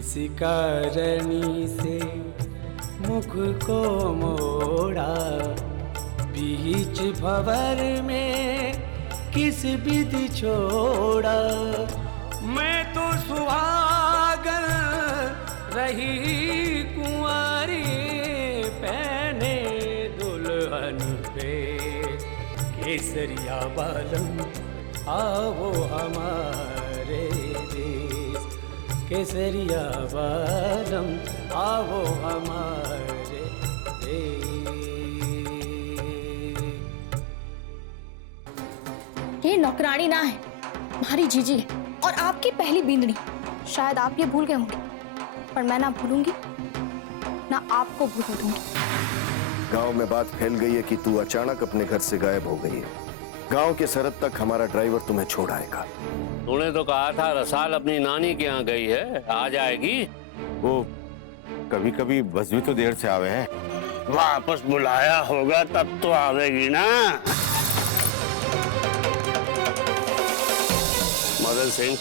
किस कारणी से मुख को मोड़ा, बीच भंवर में किस विधि छोड़ा। मैं तो सुहागन रही कुंवारी, पहने दुल्हन पे केसरिया बालम आओ हमारे देश। केसरिया बालम आओ हमारे देश। ये नौकरानी ना है, हमारी जीजी है और आपकी पहली बींदनी। शायद आप ये भूल गए होंगे, पर मैं ना भूलूंगी ना आपको भूलने दूंगी। गांव में बात फैल गई है कि तू अचानक अपने घर से गायब हो गई है। गांव के सरहद तक हमारा ड्राइवर तुम्हें छोड़ आएगा। तूने तो कहा था रसाल अपनी नानी के यहाँ गई है, आ जाएगी। वो कभी कभी बस भी तो देर से आवे है। वापस बुलाया होगा तब तो आवेगी ना। मदन सिंह,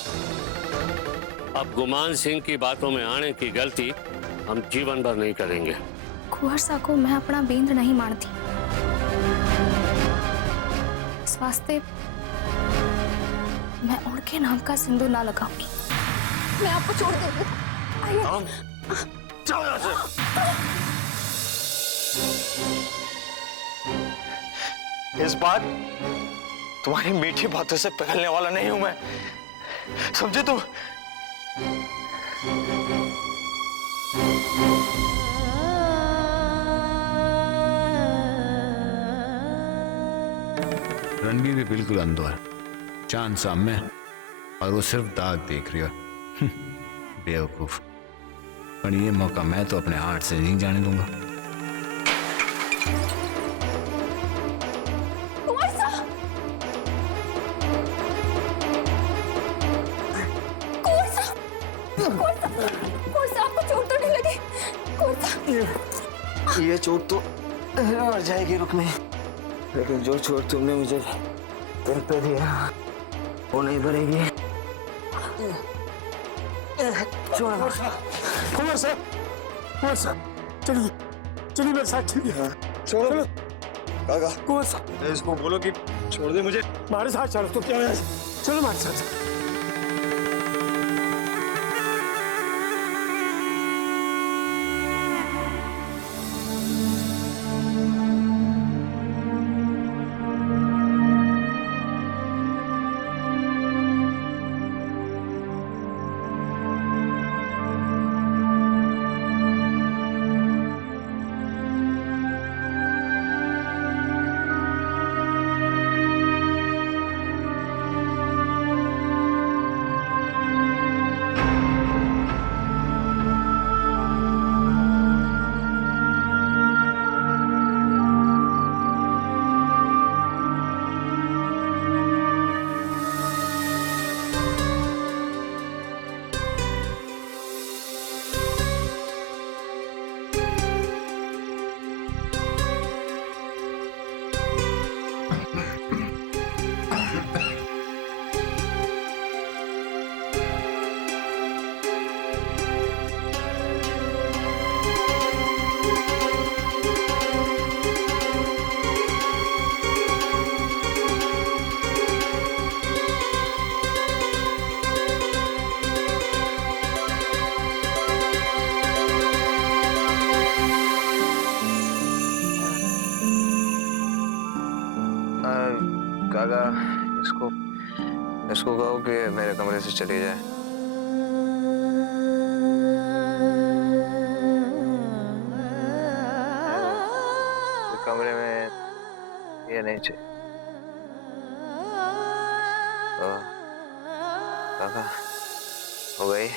अब गुमान सिंह की बातों में आने की गलती हम जीवन भर नहीं करेंगे। कुंवर सा को मैं अपना बेंद्र नहीं मानती, इस वास्ते मैं उनके नाम का सिंदूर ना लगाऊंगी। मैं आपको छोड़ दूंगी। जाओ यहाँ से। इस बार तुम्हारी मीठी बातों से पिघलने वाला नहीं हूं मैं, समझे तुम? रणबीर भी बिल्कुल अंधो है, चांद सामने और वो सिर्फ दाग देख रही है। बेवकूफ। पर ये मौका मैं तो अपने हाथ से नहीं जाने दूंगा। कुंवर सा! कुंवर सा! कुंवर सा! कुंवर सा, आपको चोट तो नहीं लगी? कुंवर सा! ये चोट तो मर जाएगी रुकने, लेकिन जो चोट तुमने मुझे दिल पे दिया वो नहीं भरेगी। छोड़ो कुंवर साहब चलिए चलिए मेरे साथ चलिए। छोड़ो काका। कुंवर साहब इसको बोलो कि छोड़ दे मुझे। हमारे साथ चलो। तो क्या है, चलो हमारे साथ। काका इसको कहो कि मेरे कमरे से चली जाए। कमरे में ये नहीं चाहिए। तो काका हो गई।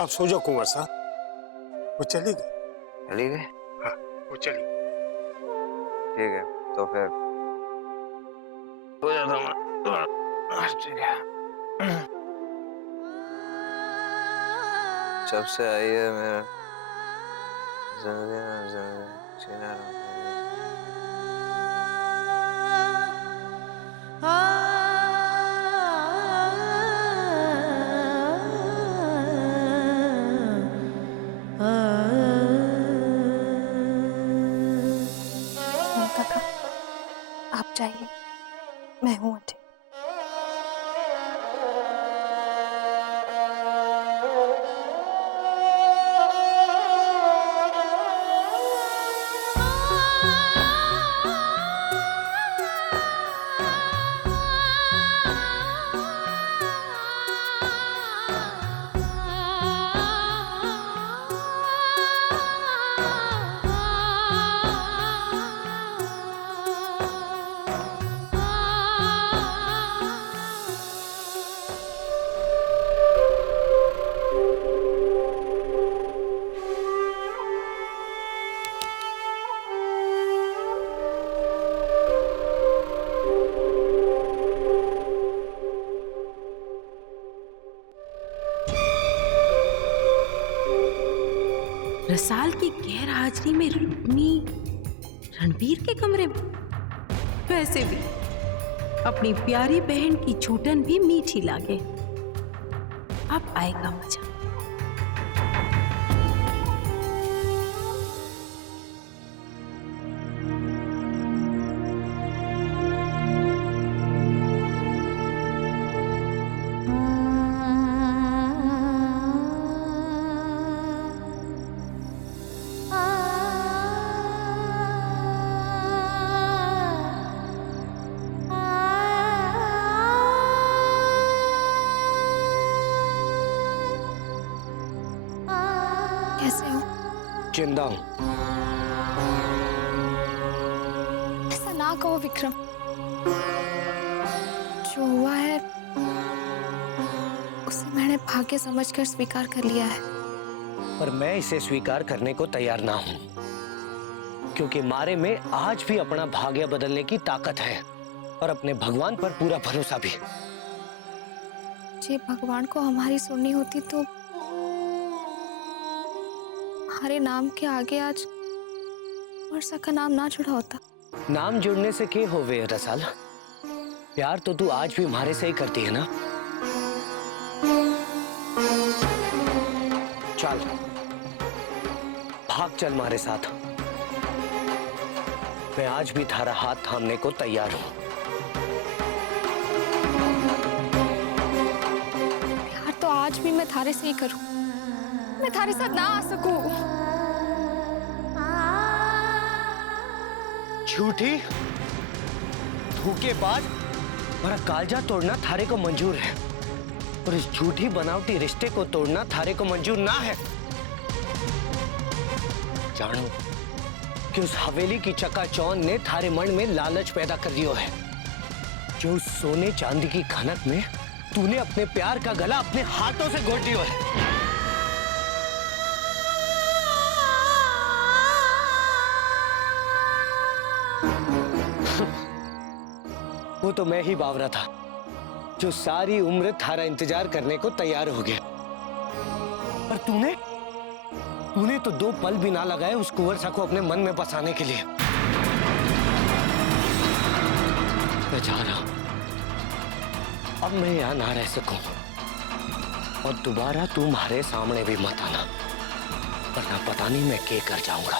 आप सो जाओ कुंवर साहब, वो चली गई। चली गई? हाँ वो चली। ठीक है तो फिर हो जाता हूँ। ठीक है। जब से आई है मेरा जिंदगी में जीना रसाल की गैर हाजिरी में रुक्मी रणबीर के कमरे में? वैसे भी अपनी प्यारी बहन की छूटन भी मीठी लागे। अब आएगा मजा। कैसे हो? जिंदा हूं। ऐसा ना कहो विक्रम। जो हुआ है उसे मैंने भाग्य समझकर स्वीकार कर लिया है। पर मैं इसे स्वीकार करने को तैयार ना हूं, क्योंकि मारे में आज भी अपना भाग्य बदलने की ताकत है और अपने भगवान पर पूरा भरोसा भी। जे भगवान को हमारी सुननी होती तो हमारे नाम के आगे आज वर्षा का नाम ना जुड़ा होता। नाम जुड़ने से क्या होवे रसाल? प्यार तो तू आज भी हमारे से ही करती है ना। चल भाग चल हमारे साथ। मैं आज भी थारा हाथ थामने को तैयार हूं। प्यार तो आज भी मैं थारे से ही करूं। मैं थारे साथ ना आ सकूं। झूठी धोखेबाज, मेरा कालजा तोड़ना थारे को मंजूर है और इस झूठी बनावटी रिश्ते को तोड़ना थारे को मंजूर ना है। जानो कि उस हवेली की चकाचौंध ने थारे मन में लालच पैदा कर दियो है। जो उस सोने चांदी की खनक में तूने अपने प्यार का गला अपने हाथों से घोट दियो है। वो तो मैं ही बावरा था जो सारी उम्र थारा इंतजार करने को तैयार हो गया। पर तूने तो 2 पल भी ना लगाए उस कुंवर सा को अपने मन में बसाने के लिए। मैं जा रहा हूं। अब मैं यहां ना रह सकूं और दोबारा तुम्हारे सामने भी मत आना, वरना पता नहीं मैं क्या कर जाऊंगा।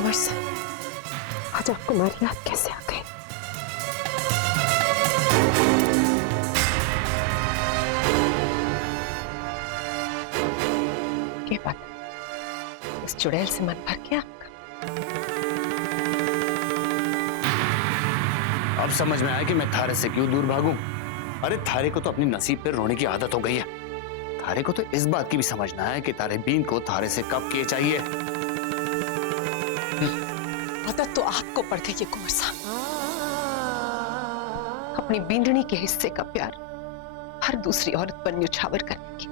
वर्षा, आज आपको हमारी याद कैसे आ गई? क्या बात, इस चुड़ैल से मन भर गया आपका? अब समझ में आया कि मैं थारे से क्यों दूर भागूं। अरे थारे को तो अपनी नसीब पे रोने की आदत हो गई है। थारे को तो इस बात की भी समझना है कि तारे बीन को थारे से कब किए चाहिए। आदत तो आपको पड़ गई है कुंवर साहब, अपनी बींदनी के हिस्से का प्यार हर दूसरी औरत पर न्यौछावर करने की।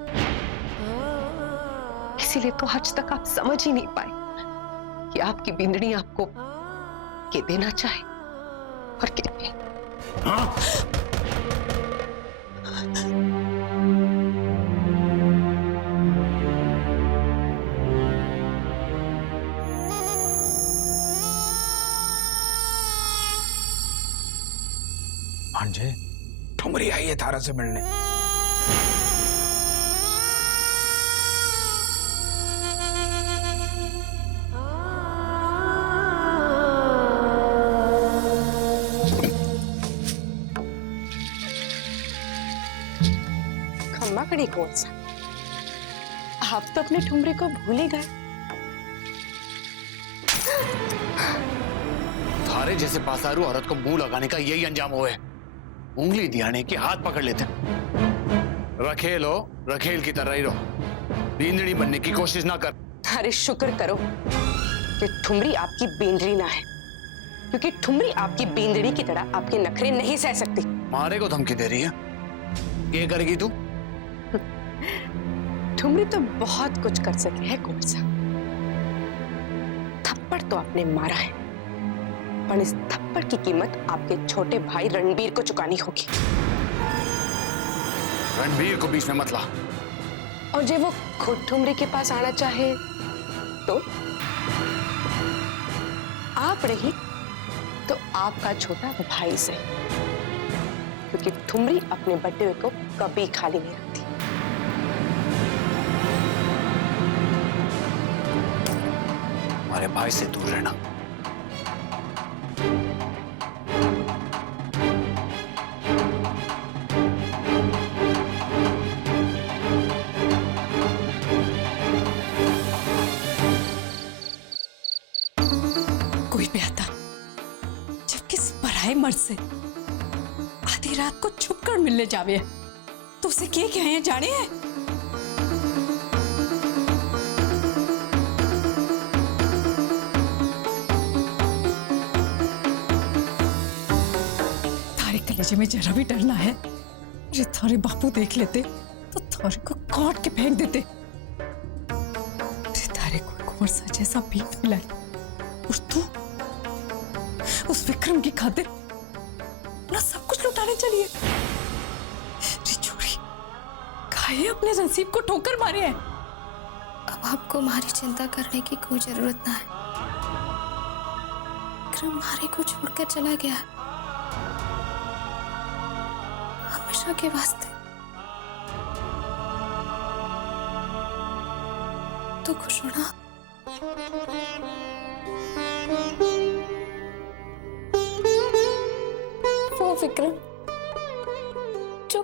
इसीलिए तो आज तक आप समझ ही नहीं पाए कि आपकी बींदनी आपको के देना चाहे और के नहीं। भांजे, ठुमरी आई है थारा से मिलने। खम्मा कौन सा? आप तो अपने ठुमरे को भूल ही गए। थारे जैसे पासारू औरत को मुंह लगाने का यही अंजाम हुआ है। उंगली दियाने के हाथ पकड़ लेते। रखेल हो, रखेल की तरह ही रहो। बींदड़ी बनने की कोशिश ना कर। अरे शुक्र करो कि ठुमरी आपकी बेंदड़ी ना है, क्योंकि ठुमरी आपकी बेंदड़ी की तरह आपके नखरे नहीं सह सकती। मारे को धमकी दे रही है? क्या करेगी तू? ठुमरी तो बहुत कुछ कर सके है कौन सा। थप्पड़ तो आपने मारा है, पर इस थप्पड़ की कीमत आपके छोटे भाई रणबीर को चुकानी होगी। रणबीर को बीच में मत ला। और जब वो खुद ठुमरी के पास आना चाहे तो आप रही तो आपका छोटा भाई से, क्योंकि ठुमरी अपने बट्टे को कभी खाली नहीं रखती। हमारे भाई से दूर रहना। कोई भी आता जब किस पराए मर्द से आधी रात को छुप कर मिलने जावे है, तो उसे क्या कहे जाने है? कलेजे में जरा भी डरना है, ये थारे बापू देख लेते तो थारे को काट के फेंक देते। थारे को कुंवर सा जैसा भीख मिला और तू उस विक्रम की खातिर ना सब कुछ लुटाने चलिए। चोरी खाए अपने नसीब को ठोकर मारे है। अब आपको हमारी चिंता करने की कोई जरूरत ना है। विक्रम हमारे को छोड़कर चला गया है, हमेशा के वास्ते। तो खुश हो ना? वो विक्रम जो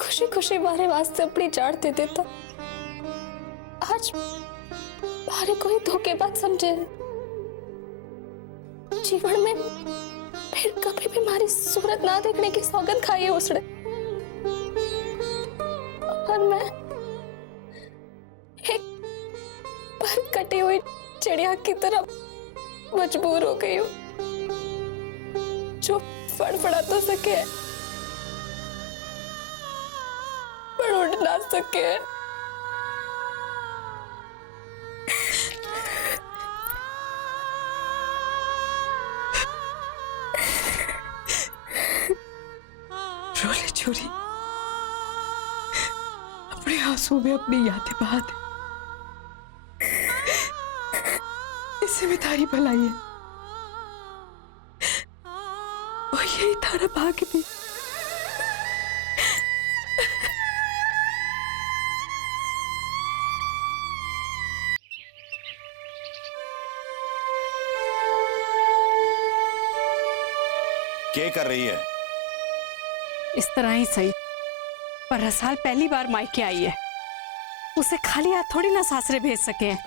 खुशी खुशी हमारे वास्ते अपनी जान दे देता, आज हमारे कोई धोखेबाज समझे। जीवन में फिर कभी भी हमारी सूरत ना देखने की सौगंध खाई है उसने, और मैं एक पर कटी हुई चिड़िया की तरह मजबूर हो गई हूँ, जो फड़फड़ा तो सके पर उड़ ना सके। रोले छोरी, अपने आंसू में अपनी यादें बहा दे। इससे में तारी भलाई है और यही तारा भाग्य भी। क्या कर रही है? इस तरह ही सही, पर रसाल पहली बार मायके आई है, उसे खाली हाथ थोड़ी ना सासरे भेज सके हैं।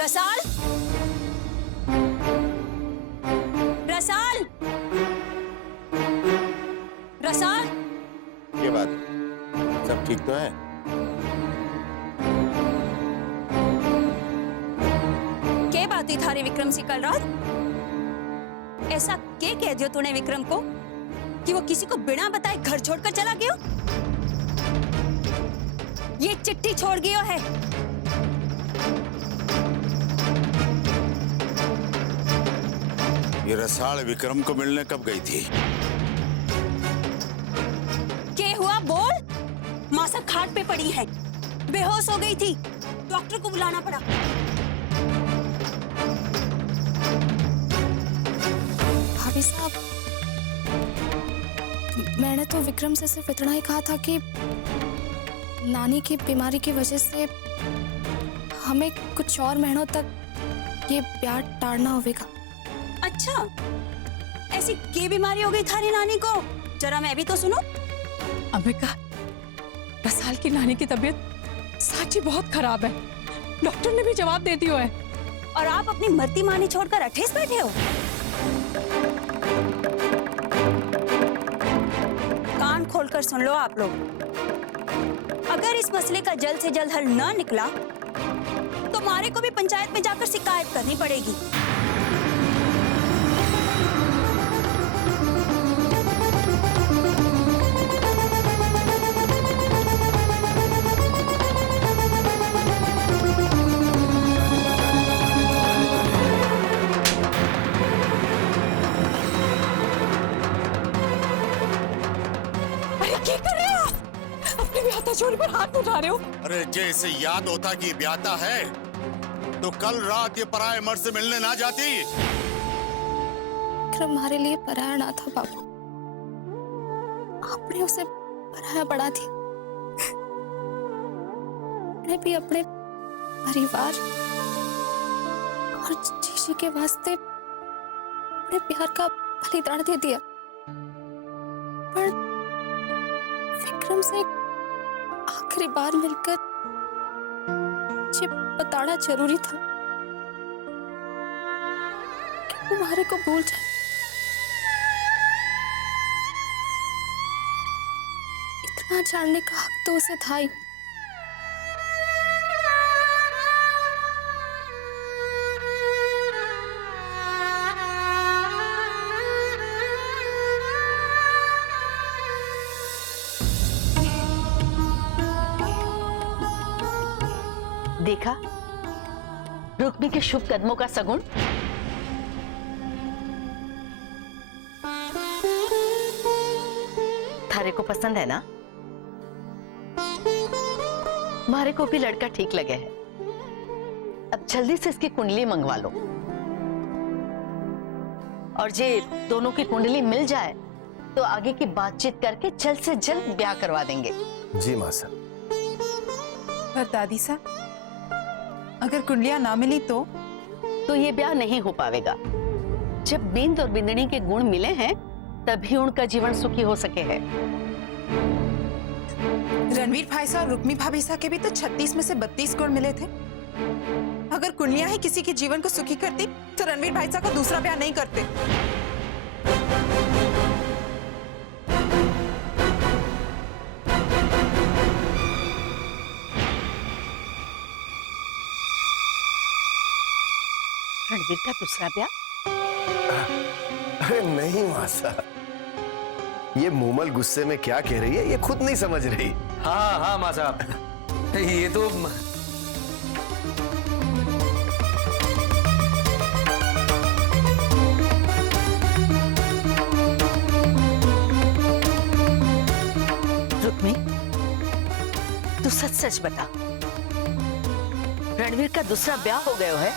रसाल, रसाल, रसाल, क्या बात है? सब ठीक तो है? क्या बात हुई थारे विक्रम से कल रात? ऐसा क्या कह दियो तूने विक्रम को कि वो किसी को बिना बताए घर छोड़कर चला गया? ये चिट्ठी छोड़ गया है। ये रसाल विक्रम को मिलने कब गई थी? क्या हुआ बोल? मासा खाट पे पड़ी है, बेहोश हो गई थी, डॉक्टर को बुलाना पड़ा। भाभी साहब, मैंने तो विक्रम से सिर्फ इतना ही कहा था कि नानी की बीमारी की वजह से हमें कुछ और महीनों तक ये ब्याह टालना होगा। अच्छा, ऐसी क्या बीमारी हो गई थारी नानी को? जरा मैं भी तो सुनो। अंबिका, रसाल की नानी की तबीयत साची बहुत खराब है। डॉक्टर ने भी जवाब दे दिया है। और आप अपनी मरती मानी छोड़कर अठेस बैठे हो। कान खोलकर सुन लो आप लोग। अगर इस मसले का जल्द से जल्द हल ना निकला तो मारे को भी पंचायत में जाकर शिकायत करनी पड़ेगी। चोरी पर हाथ उठा रहे हो? अरे जैसे याद होता कि ब्याता है तो कल रात ये पराये मर्द से मिलने ना जाती। विक्रम हमारे लिए पराया ना था बाबू, आपने उसे पराया बढ़ा दिया। मैंने भी अपने परिवार और जीजी के वास्ते अपने प्यार का बलिदान दे दिया, पर विक्रम से आखिरी बार मिलकर मुझे बताना जरूरी था कि वो हमारे को भूल जाए। इतना जानने का हक तो उसे था ही। देखा रुक्मी के शुभ कदमों का सगुन। थारे को पसंद है ना? मारे को भी लड़का ठीक लगे है। अब जल्दी से इसकी कुंडली मंगवा लो, और जे दोनों की कुंडली मिल जाए तो आगे की बातचीत करके जल्द से जल्द ब्याह करवा देंगे। जी माँ साहब। पर दादी साहब, अगर कुंडलियां ना मिली तो ये ब्याह नहीं हो पाएगा। जब बिंद और बिंदनी के गुण मिले हैं तभी उनका जीवन सुखी हो सके है। रणवीर भाई साहब और रुक्मी भाभी साहब के भी तो 36 में से 32 गुण मिले थे। अगर कुंडलियां ही किसी के जीवन को सुखी करती तो रणवीर भाई साहब को दूसरा ब्याह नहीं करते। रणवीर का दूसरा ब्याह? अरे नहीं माँ साहब, ये मुमल गुस्से में क्या कह रही है ये खुद नहीं समझ रही। हाँ हाँ माँ साहब, ये तो रुक्मी, तू सच सच बता, रणवीर का दूसरा ब्याह हो गया है?